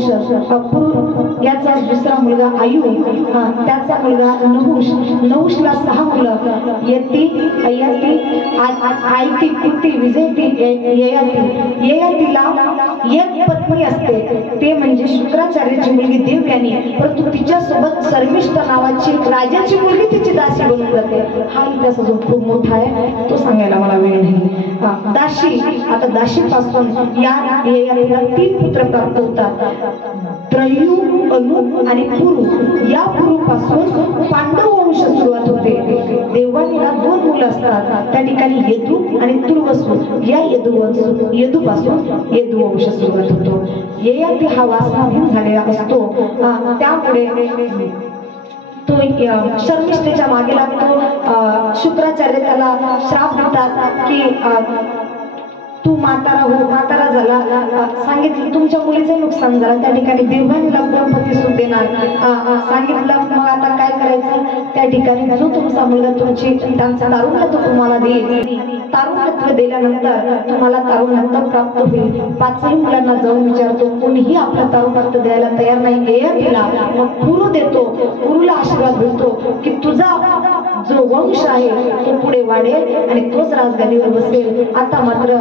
यदुवंश पुरु याचा दुसरा मुलगा आयु, त्याचा मुलगा नहुष, नहुषला 6 मुलं यती, अयती, आयती, कुती, विजयती, ययाती। ययातीला एक पत्नी असते, ते म्हणजे शुक्राचार्याची मुलगी देवयानी, परंतु तिच्यासोबत शर्मिष्ठ नावाची राजाची मुलगी तिची दासी बनून जाते। हा इतिहास जो खूप मोठा आहे तो सांगायला मला वेळ नाही। दासी, आता दासीपासून या ययातीला 3 पुत्र प्राप्त होतात, त्रयू, अनु आणि पुरु। या पुरुपासून पांडव वंश सुरुवात होते। देवयानीला 2 मुलं असतात, त्या ठिकाणी यदु आणि तुर्वसु। या यदुपासून यदुवंश सुरुवात होतो। ययाती हा वासनाधीन झालेला असतो, त्यामुळे तो शर्मिष्ठेच्या मागे लागतो। शुक्राचार्य त्याला श्राप देतात की तू म्हातारा झाला, सांगितलं तुमच्या मुलीचं नुकसान झालं, त्या ठिकाणी देवयानीला गणपती सूट देणार सांगितलं। मग आता काय करायचं, त्या ठिकाणी जो तुमचा मुलगा तुमची त्यांचा तारुण्यत्व तुम्हाला देईल, तारुण्यत्व दिल्यानंतर तुम्हाला तारुण्यत्व प्राप्त होईल। 5ही मुलांना जाऊन विचारतो, कोणीही आपलं तारुण्यत्व द्यायला तयार नाही। ययातीला मग पुरु देतो, पुरुला आशीर्वाद भेटतो की तुझा जो वंश आहे तो पुढे वाढेल आणि तोच राजगादीवर बसेल। आता मात्र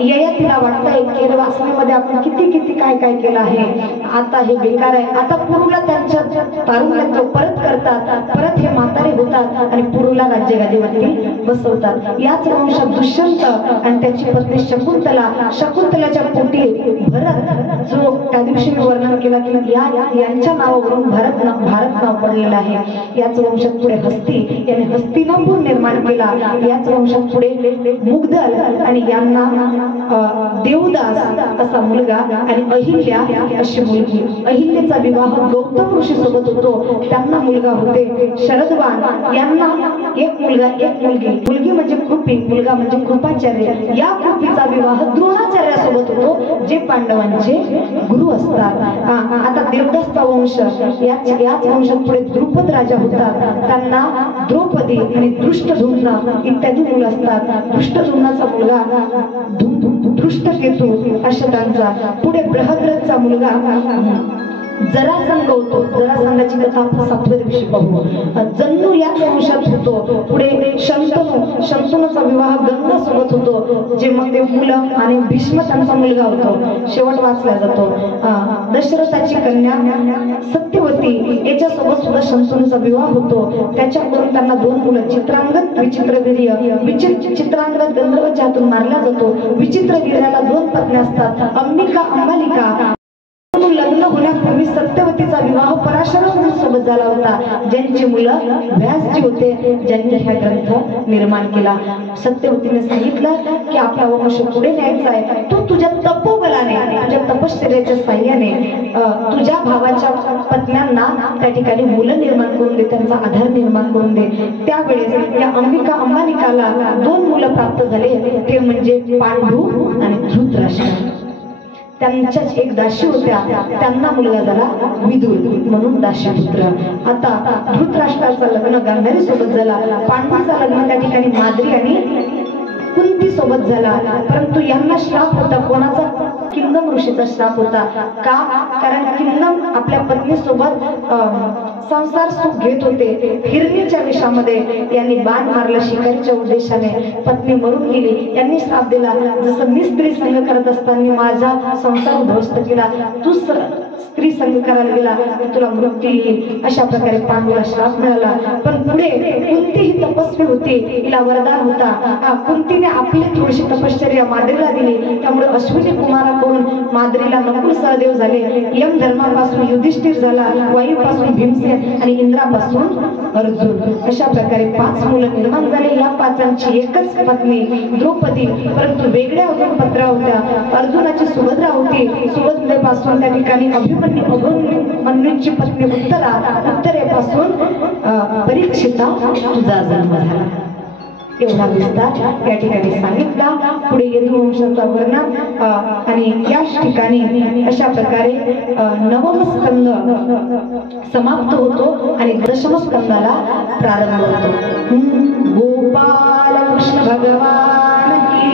ययातीला वाटतंय की वासनेमध्ये आपण किती काय केलं आहे, आता हे बेकार आहे। आता पुरुला त्यांच्या तारुण्यात परत करतात, परत हे म्हातारे होतात आणि पुरुला राज्यगादीवरती बसवतात। याच वंशात दुष्यंत आणि त्याची पत्नी शकुंतलाच्या पोटी भरत, जो त्या दिवशी मी वर्णन केला की यांच्या नावावरून भारत नाव पडलेलं आहे। याच वंशात पुढे हस्ती याने हस्तिनापूर निर्माण केला। याच वंशात पुढे मुग्धल आणि यांना देवदास असा मुलगा आणि अहिल्या अशी मुलगी। अहिल्याचा विवाह गौतम ऋषी सोबत होतो, त्यांना मुलगा होते शरदवान। यांना 1 मुलगा 1 मुलगी। मुलगी म्हणजे कृपी, मुलगा म्हणजे कृपाचार्य। या कृपीचा विवाह द्रोणाचार्यासोबत होतो, जे पांडवांचे गुरु असतात। आता देवदासचा वंश, याच वंशात पुढे द्रुपद राजा होतात, त्यांना द्रौपदी आणि दृष्टद्युम्न इत्यादी मुलं असतात। दृष्टद्युम्नाचा मुलगा दृष्टकेतू अशा त्यांचा। पुढे बृहद्रथचा मुलगा जरासंध होतो, जरासंधाची कथा आपण 7व्या दिवशी पाहू। जन्नू या वंशात होतो। पुढे शंतनूचा विवाह गंगा सोबत होतो, जे मग ते मुलं आणि भीष्म त्यांचा मुलगा होतो, शेवट वाचला जातो। दशरथाची कन्या सत्यवती याच्यासोबत सुद्धा शंतनूचा विवाह होतो, त्याच्याकडून त्यांना 2 मुलं, चित्रांगद विचित्रवीर्य। चित्रांगद गंधर्वाच्या हातून मारला जातो। विचित्रवीर्याला 2 पत्नी असतात, अंबिका अंबालिका। लग्न होण्यापूर्वी सत्यवतीचा विवाह पराशर सोबत झाला होता, ज्यांची मुलं व्यासजी होते, ज्यांनी हा ग्रंथ निर्माण केला। सत्यवतीने सांगितलं की आपला वंश पुढे न्यायचा आहे, तू तुझ्या तपोबलाने, तुझ्या तपश्चर्याच्या साह्याने तुझ्या भावाच्या पत्न्यांना त्या ठिकाणी मुलं निर्माण करून दे, त्यांचा आधार निर्माण करून दे। त्यावेळेस या अंबिका अंबालिकाला 2 मुलं प्राप्त झाले, ते म्हणजे पांडू आणि धृतराष्ट्र। त्यांच्याच एक दासी होत्या, त्यांना मुलगा झाला विदुर, म्हणून दासीपुत्र। आता धृतराष्ट्राचं लग्न गांधारी सोबत झाला, पांडूचं लग्न त्या ठिकाणी माद्री आणि कुंती सोबत झाला। परंतु यांना श्राप होता, कोणाचा? किंदम ऋषीचा श्राप होता। का? कारण किंदम आपल्या पत्नीसोबत संसार सुख घेत होते। हिरणीच्या विषामध्ये यांनी बाण मारला शिकारीच्या उद्देशाने, पत्नी मरून गेली। यांनी श्राप दिला, जसं मी स्त्री संग करत असताना माझा संसार उद्ध्वस्त केला, तू स्त्री संग करायला गेला तुला मृत्यू येईल, अशा प्रकारे पांडूला श्राप मिळाला। पण पुढे कुंती ही तपस्वी होती, तिला वरदान होता। कुंतीने आपली थोडीशी तपश्चर्या माद्रीला दिली, त्यामुळे अश्विनी कुमाराकडून माद्रीला नकुल सहदेव झाले, यम धर्मापासून युधिष्ठिर झाला, वायूपासून भीमसेन आणि इंद्रापासून अर्जुन। अशा प्रकारे 5 मुलं निर्माण झाले। या 5 एकच पत्नी द्रौपदी, परंतु वेगळ्या अजून पत्रा होत्या। अर्जुनाची सुभद्रा होती, सुभद्रेपासून त्या ठिकाणी अभिमन्यूची पत्नी उत्तरेपासून परीक्षिता तुझा जन्म झाला। एवढा विस्तार या ठिकाणी सांगितला। पुढे यदुवंशाचा वर्णन आणि याच ठिकाणी अशा प्रकारे 9वा स्कंद समाप्त होतो आणि 10व स्कंदाला प्रारंभ होतो। गोपाल कृष्ण भगवान की